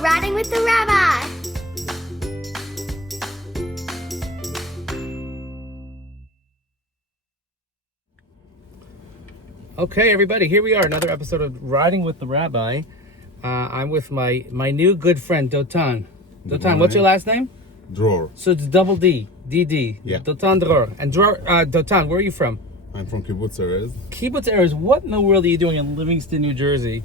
Riding with the Rabbi. Okay, everybody, here we are, another episode of Riding with the Rabbi. I'm with my new good friend, Dotan. Dotan, what's your last name? Dror. So it's double D, DD. Yeah. Dotan Dvir. And Dotan, where are you from? I'm from Kibbutz Erez. Kibbutz Erez. What in the world are you doing in Livingston, New Jersey,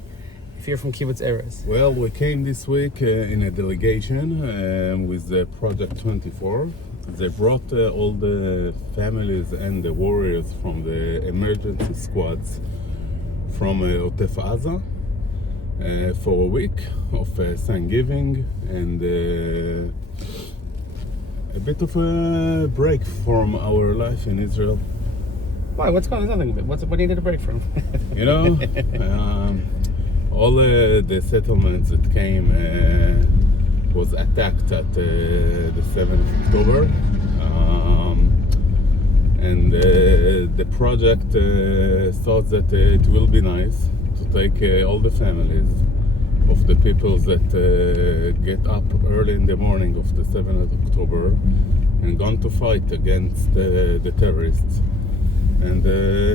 if you're from Kibbutz Erez? Well, we came this week in a delegation with Project 24. They brought all the families and the warriors from the emergency squads from Otef Aza for a week of Thanksgiving and a bit of a break from our life in Israel. Why? What's going on? What do you need a break from? You know, all the settlements that came was attacked at the 7th of October. And the project thought that it will be nice to take all the families of the people that get up early in the morning of the 7th of October and gone to fight against the terrorists. And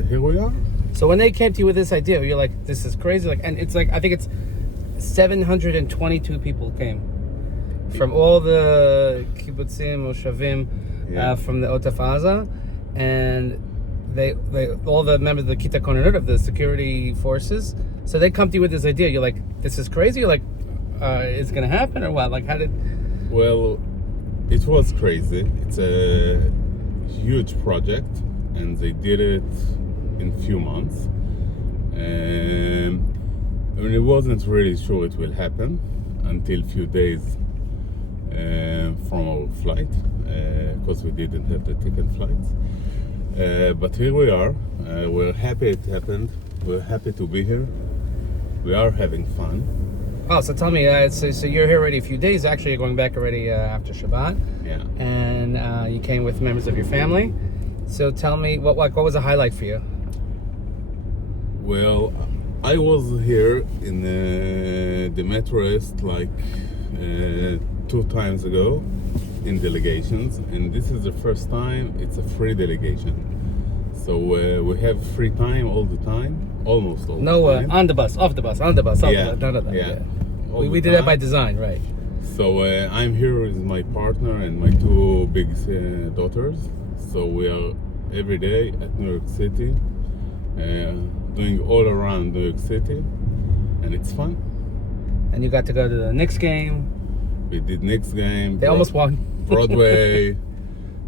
here we are. So when they came to you with this idea, you're like, this is crazy. And it's like, I think it's 722 people came from all the kibbutzim, moshavim, from the Otef Aza, and they all the members of the Kita Kononut of the security forces. So they come to you with this idea. You're like, this is crazy. You're like, it's gonna happen or what? Like, how did? Well, it was crazy. It's a huge project, and they did it in few months. I mean, it wasn't really sure it will happen until few days from our flight, because we didn't have the ticket flights. But here we are. We're happy it happened. We're happy to be here. We are having fun. Oh, so tell me, so you're here already a few days. Actually, you're going back already after Shabbat. Yeah. And you came with members of your family. So tell me, what was a highlight for you? Well, I was here in the Metro East like 2 times ago in delegations, and this is the first time it's a free delegation. So we have free time all the time, almost all the time. On the bus, off the bus, on the bus, off Yeah, the bus, none of that. yeah. We did that by design, right? So I'm here with my partner and my 2 big daughters. So we are every day at New York City, doing all around New York City, and it's fun. And you got to go to the Knicks game. We did Knicks game. They almost won. Broadway,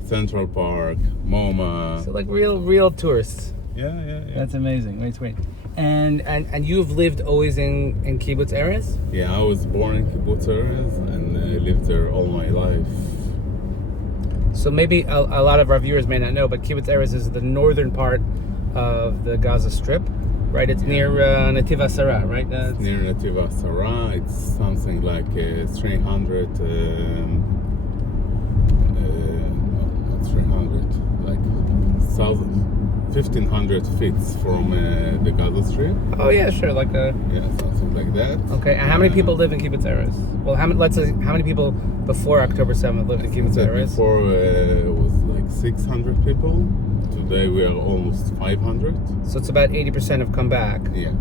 Central Park, MoMA. So like real tourists. Yeah. That's amazing. Wait. And you've lived always in Kibbutz Erez? Yeah, I was born in Kibbutz Erez and I lived there all my life. So maybe a lot of our viewers may not know, but Kibbutz Erez is the northern part of the Gaza Strip, right? It's near Netiv Asara, right? It's near Netiv Asara. It's something like 300, not 300, like 1,500 feet from the Gaza Strip. Oh yeah, sure, like yeah, something like that. Okay, and how many people live in Kibbutz Erez? Well, let's say how many people before October 7th lived in Kibbutz Erez? Before it was like 600 people. Today we are almost 500. So it's about 80% have come back. Yeah.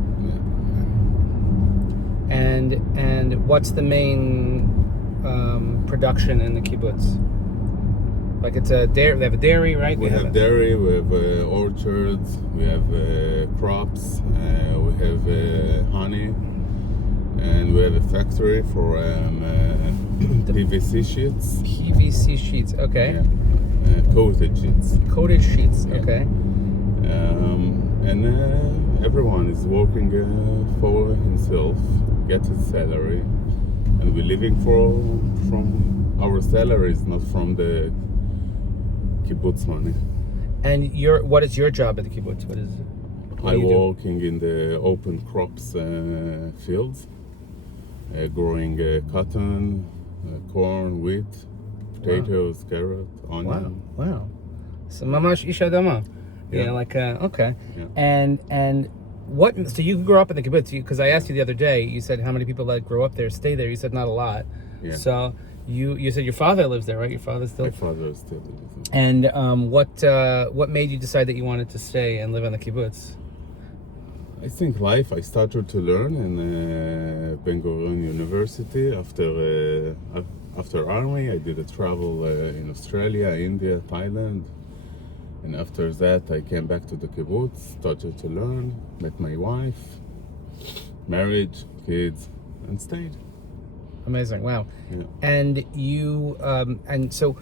And what's the main production in the kibbutz? Like it's a dairy. They have a dairy, right? We have dairy. We have orchards. We have crops. We have honey, and we have a factory for PVC sheets. PVC sheets. Okay. Yeah. Coated sheets. Coated sheets. Yeah. Okay. And everyone is working for himself, get his salary, and we're living from our salaries, not from the kibbutz money. And what is your job at the kibbutz? What is it? I'm working in the open crops fields, growing cotton, corn, wheat, potatoes, carrot, onion. Wow. So mamash ish adama. Yeah, like okay. Yeah. And So you grew up in the kibbutz, because I asked you the other day, you said how many people that grow up there stay there. You said not a lot. Yeah. So you said your father lives there, right? Your father still. My father still lives there. And what made you decide that you wanted to stay and live on the kibbutz? I think life. I started to learn in Ben Gurion University after army. I did a travel in Australia, India, Thailand, and after that I came back to the kibbutz, started to learn, met my wife, married, kids, and stayed. Amazing! Wow. Yeah. And you and so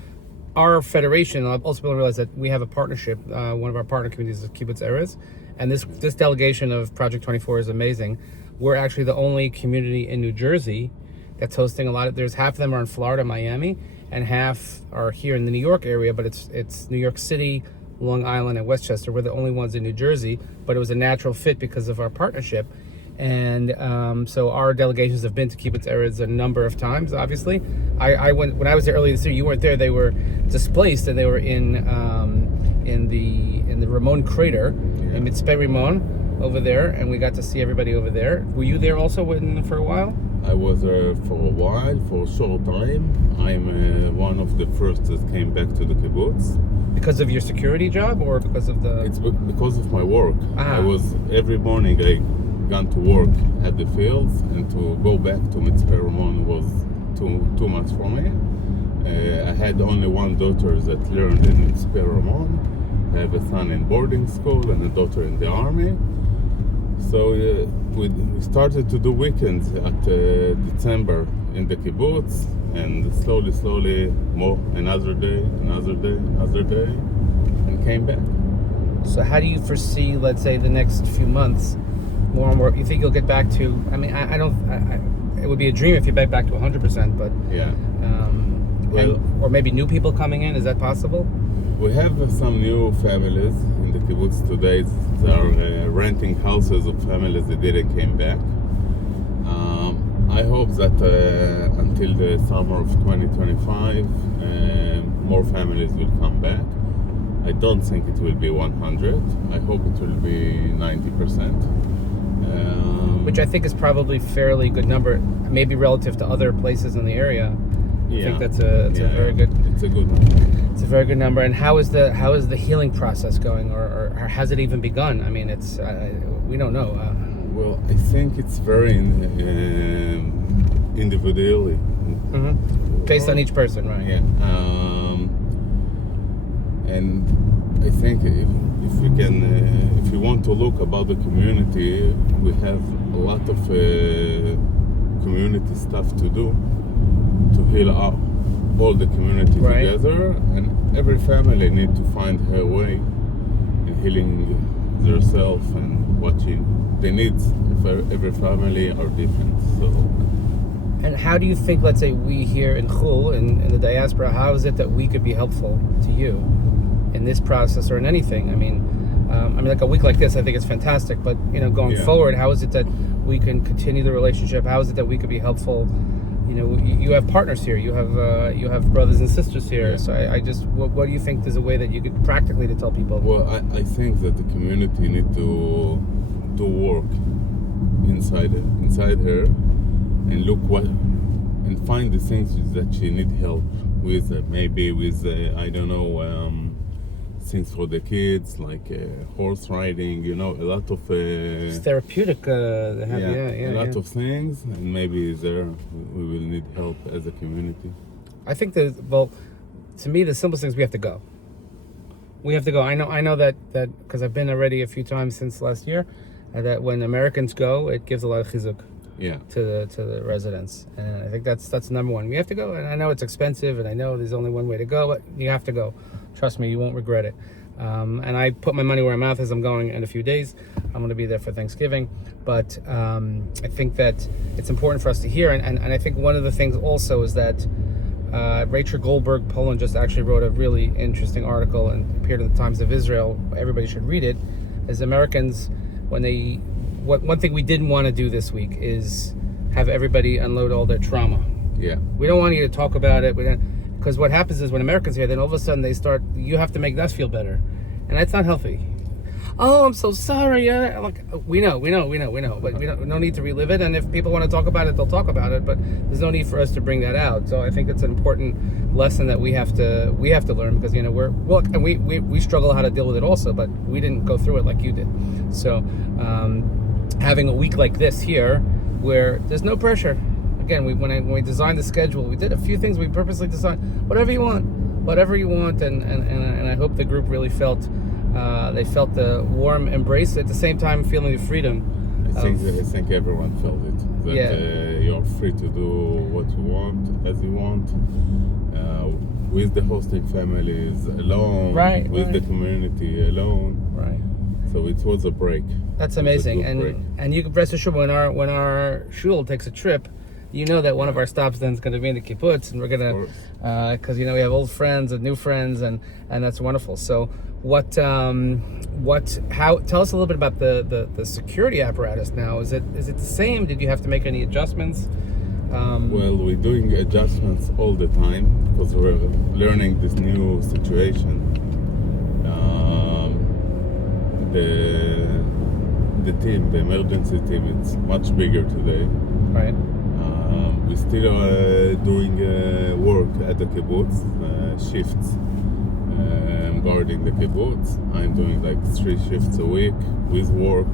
our federation. Also, people realize that we have a partnership. One of our partner communities is Kibbutz Erez, and this delegation of Project 24 is amazing. We're actually the only community in New Jersey that's hosting a lot of. There's half of them are in Florida, Miami, and half are here in the New York area. But it's New York City, Long Island, and Westchester. We're the only ones in New Jersey, but it was a natural fit because of our partnership. And so our delegations have been to Kibbutz Erez a number of times. Obviously, I went when I was there earlier this year. You weren't there; they were displaced, and they were in the Ramon crater in Mitzpe Rimon over there, and we got to see everybody over there. Were you there also for a while? I was there for a while, for a short time. I'm one of the first that came back to the kibbutz. Because of your security job, or because of the? It's because of my work. Ah. I was every morning I gone to work at the fields, and to go back to Mitzpe Rimon was too much for me. I had only one daughter that learned in Mitzpe Rimon. I have a son in boarding school and a daughter in the army. So we started to do weekends at December in the kibbutz, and slowly more, another day, and came back. So how do you foresee, let's say, the next few months? More and more, you think you'll get back to? I mean, I don't. It would be a dream if you get back to 100%, but yeah. Well, or maybe new people coming in. Is that possible? We have some new families in the kibbutz today. They are renting houses of families that didn't came back. I hope that until the summer of 2025, more families will come back. I don't think it will be 100. I hope it will be 90%. Which I think is probably fairly good number, maybe relative to other places in the area. I think that's a very good. It's a good number. It's a very good number. And how is the healing process going, or has it even begun? I mean, it's we don't know. Well, I think it's very individually. Mm-hmm. Based on each person, right? Yeah. And I think if we can, if you want to look about the community, we have a lot of community stuff to do to heal up all the community together, and every family need to find her way in healing themselves and watching the needs of every family are different. So. And how do you think, let's say, we here in Chul, in the diaspora, how is it that we could be helpful to you in this process or in anything? I mean, like a week like this, I think it's fantastic. But going forward, how is it that we can continue the relationship? How is it that we could be helpful? You have partners here. You have brothers and sisters here. Yeah. So I just, what do you think? There's a way that you could practically to tell people? Well, I think that the community need to do work inside her. And look and find the things that she need help with. Maybe with I don't know, things for the kids like horse riding. A lot of it's therapeutic. A lot of things, and maybe there we will need help as a community. I think to me, the simplest things we have to go. We have to go. I know that because I've been already a few times since last year. That when Americans go, it gives a lot of chizuk. Yeah. To the residents, and I think that's number one. We have to go, and I know it's expensive, and I know there's only one way to go, but you have to go. Trust me, you won't regret it. And I put my money where my mouth is. I'm going in a few days. I'm going to be there for Thanksgiving, but I think that it's important for us to hear. And I think one of the things also is that Rachel Goldberg Poland just actually wrote a really interesting article and appeared in the Times of Israel. Everybody should read it. As Americans, one thing we didn't want to do this week is have everybody unload all their trauma. Yeah. We don't want you to talk about it. Because what happens is when Americans are here, then all of a sudden you have to make us feel better. And that's not healthy. oh, I'm so sorry. Yeah, like we know, but we don't no need to relive it. And if people want to talk about it, they'll talk about it. But there's no need for us to bring that out. So I think it's an important lesson that we have to learn, because and we struggle how to deal with it also, but we didn't go through it like you did. So having a week like this here, where there's no pressure. Again, when we designed the schedule, we did a few things we purposely designed. Whatever you want, and I hope the group really felt the warm embrace, at the same time feeling the freedom. I think everyone felt it. That you're free to do what you want, as you want, with the hosting families alone, with the community alone. Right. So it was a break. That's amazing, and you can rest assured when our shul takes a trip, you know that one of our stops then is going to be in the kibbutz, and we're going to, because we have old friends and new friends, and that's wonderful. So how? Tell us a little bit about the security apparatus now. Is it the same? Did you have to make any adjustments? Well, we're doing adjustments all the time because we're learning this new situation. The team, the emergency team, it's much bigger today. Right. We're still doing work at the kibbutz, shifts, guarding the kibbutz. I'm doing like 3 shifts a week with work,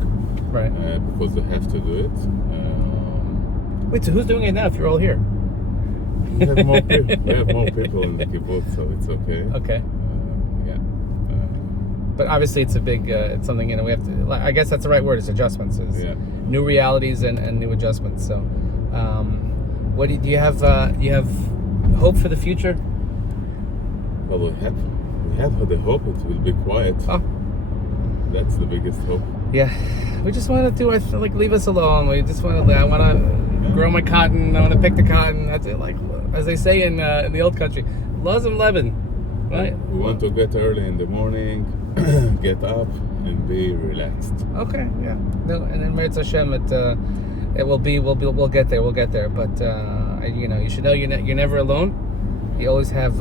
right? Because we have to do it. Wait, so who's doing it now if you're all here? We have more people in the kibbutz, so it's okay. Okay. But obviously, it's a big, it's something, we have to, I guess that's the right word, it's adjustments. It's new realities and new adjustments. So, what do you have hope for the future? Well, we have the hope it will be quiet. Oh. That's the biggest hope. Yeah. We just want to leave us alone. We just want to, I want to grow my cotton. I want to pick the cotton. That's it. Like, as they say in the old country, lazim leben. Right. We want to get early in the morning, get up, and be relaxed. Okay, yeah. No, and then Meretz Hashem, it will be. We'll get there. We'll get there. But you should know you're never alone. You always have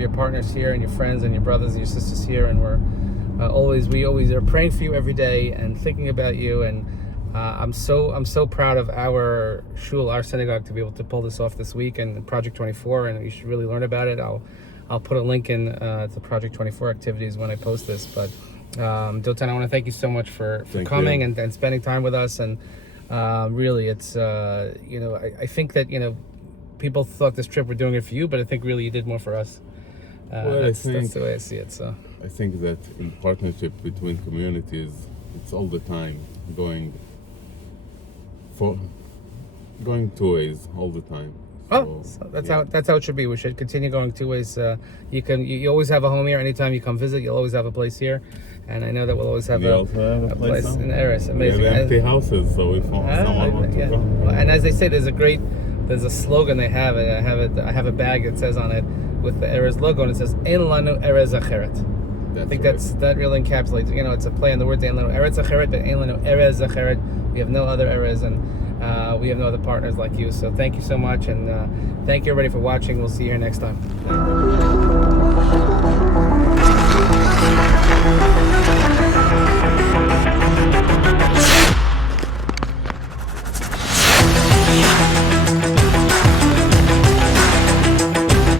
your partners here, and your friends, and your brothers and your sisters here, and we always are praying for you every day and thinking about you. And I'm so proud of our shul, our synagogue, to be able to pull this off this week and Project 24. And you should really learn about it. I'll put a link in to Project 24 activities when I post this. But Dotan, I want to thank you so much for coming and spending time with us. And really, it's I think that people thought this trip we're doing it for you, but I think really you did more for us. That's the way I see it. So I think that in partnership between communities, it's all the time going 2 ways all the time. So that's how it should be. We should continue going 2 ways. You always have a home here. Anytime you come visit, you'll always have a place here. And I know that we'll always have a place in Erez. Amazing. We have empty houses, so we found someone wants to come. And as they say, there's a slogan they have. I have a bag that says on it with the Erez logo, and it says "Ein lanu Erez acheret." I think that really encapsulates. It's a play on the words "Ein lanu Erez acheret," but "Ein lanu Erez acheret." We have no other Erez, and we have no other partners like you. So thank you so much, and thank you everybody for watching. We'll see you here next time.